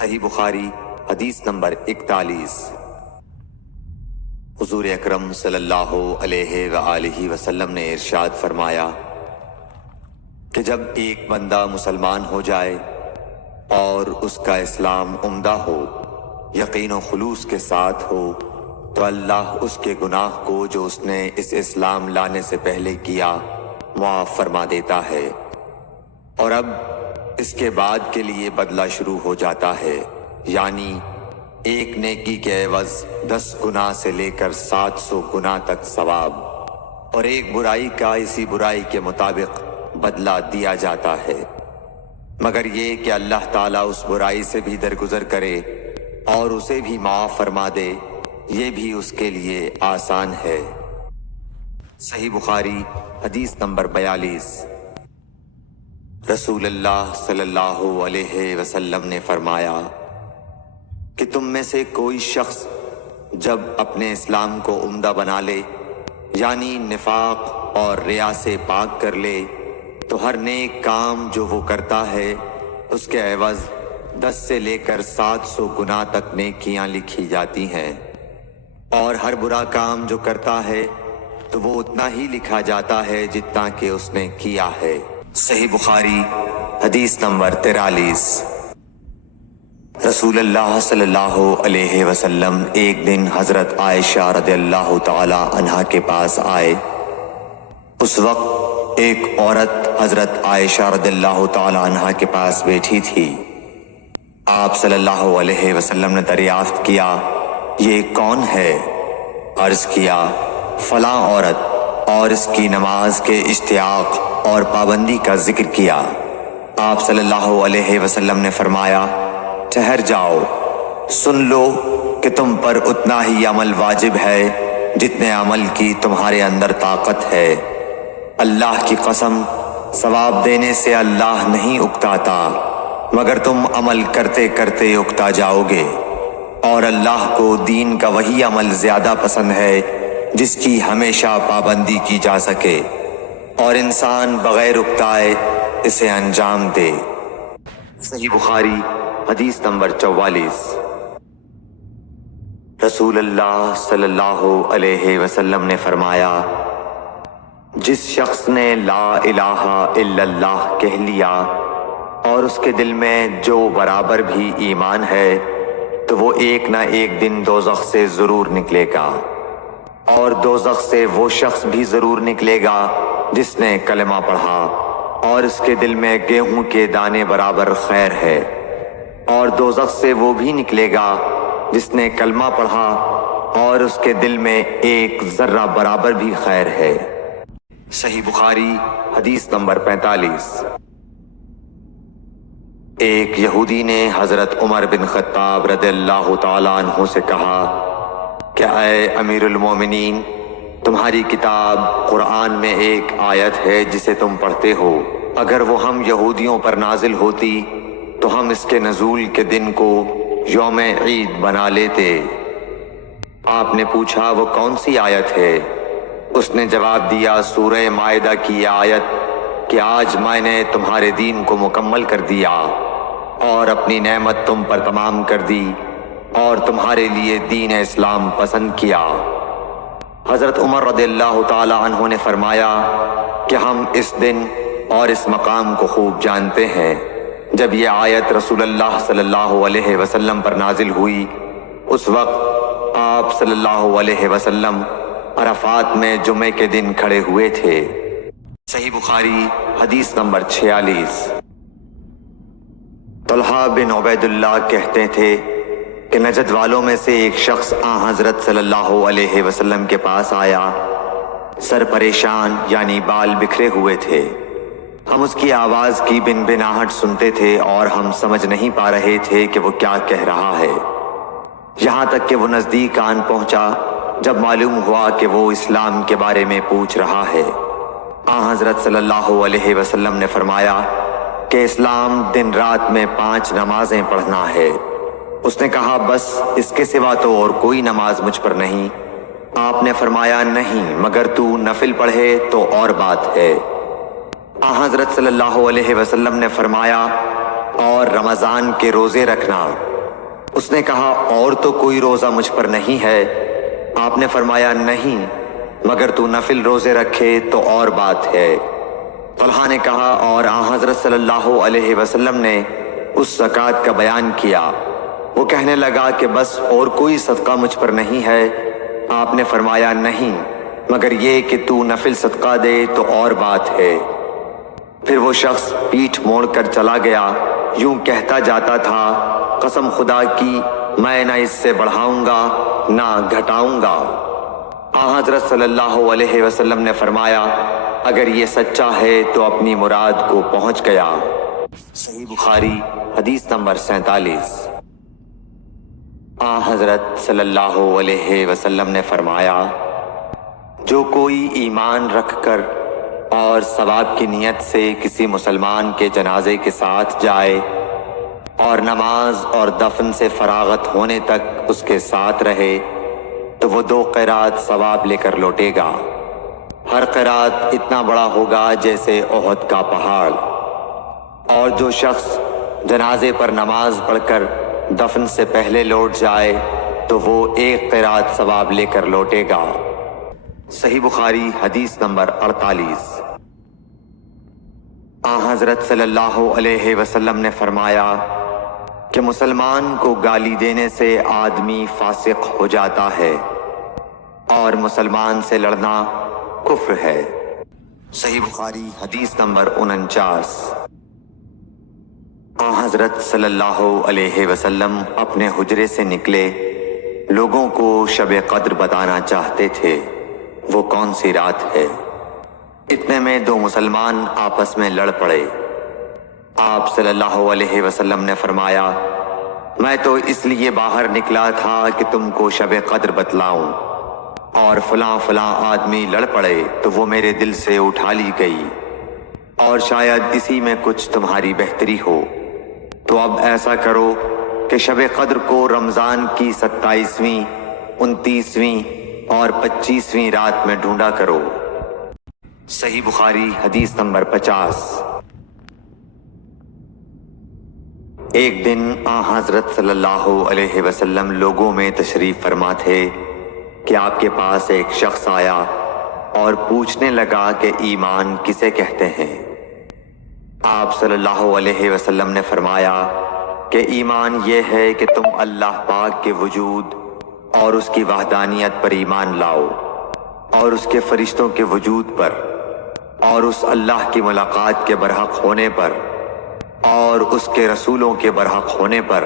صحیح بخاری حدیث نمبر 41۔ حضور اکرم صلی اللہ علیہ وآلہ وسلم نے ارشاد فرمایا کہ جب ایک بندہ مسلمان ہو جائے اور اس کا اسلام عمدہ ہو، یقین و خلوص کے ساتھ ہو، تو اللہ اس کے گناہ کو جو اس نے اس اسلام لانے سے پہلے کیا معاف فرما دیتا ہے، اور اب اس کے بعد کے لیے بدلہ شروع ہو جاتا ہے، یعنی ایک نیکی کے عوض 10 گناہ سے لے کر 700 گناہ تک ثواب، اور ایک برائی کا اسی برائی کے مطابق بدلہ دیا جاتا ہے، مگر یہ کہ اللہ تعالیٰ اس برائی سے بھی درگزر کرے اور اسے بھی معاف فرما دے، یہ بھی اس کے لیے آسان ہے۔ صحیح بخاری حدیث نمبر 42۔ رسول اللہ صلی اللہ علیہ وسلم نے فرمایا کہ تم میں سے کوئی شخص جب اپنے اسلام کو عمدہ بنا لے، یعنی نفاق اور ریا سے پاک کر لے، تو ہر نیک کام جو وہ کرتا ہے اس کے عوض 10 سے لے کر 700 گناہ تک نیکیاں لکھی جاتی ہیں، اور ہر برا کام جو کرتا ہے تو وہ اتنا ہی لکھا جاتا ہے جتنا کہ اس نے کیا ہے۔ صحیح بخاری حدیث نمبر 43۔ رسول اللہ صلی اللہ علیہ وسلم ایک دن حضرت عائشہ رضی اللہ تعالی عنہا کے پاس آئے۔ اس وقت ایک عورت حضرت عائشہ رضی اللہ تعالی عنہا کے پاس بیٹھی تھی۔ آپ صلی اللہ علیہ وسلم نے دریافت کیا، یہ کون ہے؟ عرض کیا، فلاں عورت، اور اس کی نماز کے اشتیاق اور پابندی کا ذکر کیا۔ آپ صلی اللہ علیہ وسلم نے فرمایا، ٹھہر جاؤ، سن لو کہ تم پر اتنا ہی عمل واجب ہے جتنے عمل کی تمہارے اندر طاقت ہے۔ اللہ کی قسم، ثواب دینے سے اللہ نہیں اکتاتا، مگر تم عمل کرتے کرتے اکتا جاؤ گے، اور اللہ کو دین کا وہی عمل زیادہ پسند ہے جس کی ہمیشہ پابندی کی جا سکے، اور انسان بغیر اکتائے اسے انجام دے۔ صحیح بخاری حدیث نمبر 44۔ رسول اللہ صلی اللہ علیہ وسلم نے فرمایا، جس شخص نے لا الہ الا اللہ کہہ لیا اور اس کے دل میں جو برابر بھی ایمان ہے، تو وہ ایک نہ ایک دن دوزخ سے ضرور نکلے گا، اور دوزخ سے وہ شخص بھی ضرور نکلے گا جس نے کلمہ پڑھا اور اس کے دل میں گیہوں کے دانے برابر خیر ہے، اور دوزخ سے وہ بھی نکلے گا جس نے کلمہ پڑھا اور اس کے دل میں ایک ذرہ برابر بھی خیر ہے۔ صحیح بخاری حدیث نمبر 45۔ ایک یہودی نے حضرت عمر بن خطاب رضی اللہ تعالیٰ عنہ سے کہا کہ اے امیر المومنین، تمہاری کتاب قرآن میں ایک آیت ہے جسے تم پڑھتے ہو، اگر وہ ہم یہودیوں پر نازل ہوتی تو ہم اس کے نزول کے دن کو یوم عید بنا لیتے۔ آپ نے پوچھا، وہ کون سی آیت ہے؟ اس نے جواب دیا، سورہ مائدہ کی آیت کہ آج میں نے تمہارے دین کو مکمل کر دیا اور اپنی نعمت تم پر تمام کر دی اور تمہارے لیے دین اسلام پسند کیا۔ حضرت عمر رضی اللہ تعالی عنہ نے فرمایا کہ ہم اس دن اور اس مقام کو خوب جانتے ہیں۔ جب یہ آیت رسول اللہ صلی اللہ علیہ وسلم پر نازل ہوئی، اس وقت آپ صلی اللہ علیہ وسلم عرفات میں جمعے کے دن کھڑے ہوئے تھے۔ صحیح بخاری حدیث نمبر 46۔ طلحہ بن عبید اللہ کہتے تھے کہ نجد والوں میں سے ایک شخص حضرت صلی اللہ علیہ وسلم کے پاس آیا، سر پریشان یعنی بال بکھرے ہوئے تھے۔ ہم اس کی آواز کی بن بناہٹ سنتے تھے اور ہم سمجھ نہیں پا رہے تھے کہ وہ کیا کہہ رہا ہے، یہاں تک کہ وہ نزدیک آن پہنچا جب معلوم ہوا کہ وہ اسلام کے بارے میں پوچھ رہا ہے۔ حضرت صلی اللہ علیہ وسلم نے فرمایا کہ اسلام دن رات میں 5 نمازیں پڑھنا ہے۔ اس نے کہا، بس اس کے سوا تو اور کوئی نماز مجھ پر نہیں۔ آپ نے فرمایا، نہیں، مگر تو نفل پڑھے تو اور بات ہے۔ حضرت صلی اللہ علیہ وسلم نے فرمایا، اور رمضان کے روزے رکھنا۔ اس نے کہا اور تو کوئی روزہ مجھ پر نہیں ہے؟ آپ نے فرمایا نہیں، مگر تو نفل روزے رکھے تو اور بات ہے۔ طلحہ نے کہا اور حضرت صلی اللہ علیہ وسلم نے اس زکوٰۃ کا بیان کیا۔ وہ کہنے لگا کہ بس اور کوئی صدقہ مجھ پر نہیں ہے؟ آپ نے فرمایا نہیں، مگر یہ کہ تو نفل صدقہ دے تو اور بات ہے۔ پھر وہ شخص پیٹھ موڑ کر چلا گیا، یوں کہتا جاتا تھا قسم خدا کی میں نہ اس سے بڑھاؤں گا نہ گھٹاؤں گا۔ حضرت صلی اللہ علیہ وسلم نے فرمایا اگر یہ سچا ہے تو اپنی مراد کو پہنچ گیا۔ صحیح بخاری حدیث نمبر 47۔ حضرت صلی اللہ علیہ وسلم نے فرمایا جو کوئی ایمان رکھ کر اور ثواب کی نیت سے کسی مسلمان کے جنازے کے ساتھ جائے اور نماز اور دفن سے فراغت ہونے تک اس کے ساتھ رہے تو وہ 2 قیرات ثواب لے کر لوٹے گا۔ ہر قیرات اتنا بڑا ہوگا جیسے احد کا پہاڑ۔ اور جو شخص جنازے پر نماز پڑھ کر دفن سے پہلے لوٹ جائے تو وہ 1 قیرات ثواب لے کر لوٹے گا۔ صحیح بخاری حدیث نمبر 48۔ حضرت صلی اللہ علیہ وسلم نے فرمایا کہ مسلمان کو گالی دینے سے آدمی فاسق ہو جاتا ہے اور مسلمان سے لڑنا کفر ہے۔ صحیح بخاری حدیث نمبر 49۔ حضرت صلی اللہ علیہ وسلم اپنے حجرے سے نکلے، لوگوں کو شب قدر بتانا چاہتے تھے وہ کون سی رات ہے۔ اتنے میں 2 مسلمان آپس میں لڑ پڑے۔ آپ صلی اللہ علیہ وسلم نے فرمایا میں تو اس لیے باہر نکلا تھا کہ تم کو شب قدر بتلاؤں، اور فلاں فلاں آدمی لڑ پڑے تو وہ میرے دل سے اٹھا لی گئی، اور شاید اسی میں کچھ تمہاری بہتری ہو، تو اب ایسا کرو کہ شب قدر کو رمضان کی 27ویں، 29ویں اور 25ویں رات میں ڈھونڈا کرو۔ صحیح بخاری حدیث نمبر 50۔ ایک دن حضرت صلی اللہ علیہ وسلم لوگوں میں تشریف فرما تھے کہ آپ کے پاس ایک شخص آیا اور پوچھنے لگا کہ ایمان کسے کہتے ہیں۔ آپ صلی اللہ علیہ وسلم نے فرمایا کہ ایمان یہ ہے کہ تم اللہ پاک کے وجود اور اس کی وحدانیت پر ایمان لاؤ، اور اس کے فرشتوں کے وجود پر، اور اس اللہ کی ملاقات کے برحق ہونے پر، اور اس کے رسولوں کے برحق ہونے پر،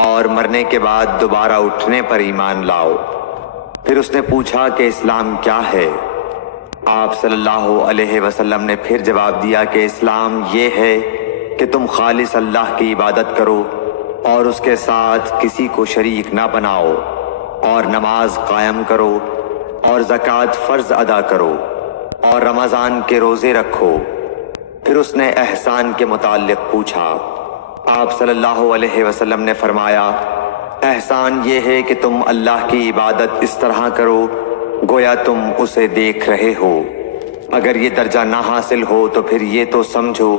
اور مرنے کے بعد دوبارہ اٹھنے پر ایمان لاؤ۔ پھر اس نے پوچھا کہ اسلام کیا ہے؟ آپ صلی اللہ علیہ وسلم نے پھر جواب دیا کہ اسلام یہ ہے کہ تم خالص اللہ کی عبادت کرو اور اس کے ساتھ کسی کو شریک نہ بناؤ، اور نماز قائم کرو، اور زکوٰۃ فرض ادا کرو، اور رمضان کے روزے رکھو۔ پھر اس نے احسان کے متعلق پوچھا۔ آپ صلی اللہ علیہ وسلم نے فرمایا احسان یہ ہے کہ تم اللہ کی عبادت اس طرح کرو گویا تم اسے دیکھ رہے ہو۔ اگر یہ درجہ نہ حاصل ہو تو پھر یہ تو سمجھو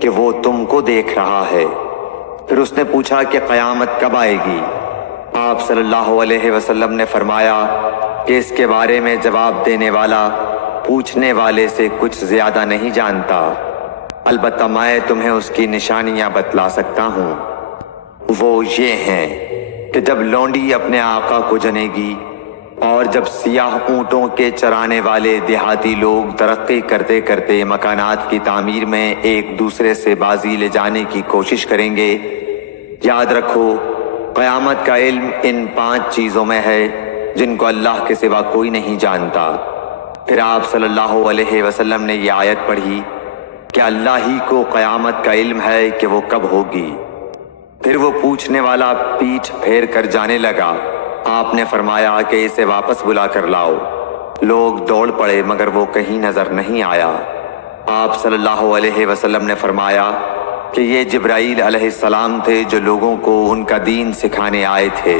کہ وہ تم کو دیکھ رہا ہے۔ پھر اس نے پوچھا کہ قیامت کب آئے گی؟ آپ صلی اللہ علیہ وسلم نے فرمایا کہ اس کے بارے میں جواب دینے والا پوچھنے والے سے کچھ زیادہ نہیں جانتا، البتہ میں تمہیں اس کی نشانیاں بتلا سکتا ہوں۔ وہ یہ ہیں کہ جب لونڈی اپنے آقا کو جنے گی، اور جب سیاہ اونٹوں کے چرانے والے دیہاتی لوگ ترقی کرتے کرتے مکانات کی تعمیر میں ایک دوسرے سے بازی لے جانے کی کوشش کریں گے، یاد رکھو قیامت کا علم ان 5 چیزوں میں ہے جن کو اللہ کے سوا کوئی نہیں جانتا۔ پھر آپ صلی اللہ علیہ وسلم نے یہ آیت پڑھی کہ اللہ ہی کو قیامت کا علم ہے کہ وہ کب ہوگی۔ پھر وہ پوچھنے والا پیٹھ پھیر کر جانے لگا۔ آپ نے فرمایا کہ اسے واپس بلا کر لاؤ۔ لوگ دوڑ پڑے مگر وہ کہیں نظر نہیں آیا۔ آپ صلی اللہ علیہ وسلم نے فرمایا کہ یہ جبرائیل علیہ السلام تھے جو لوگوں کو ان کا دین سکھانے آئے تھے۔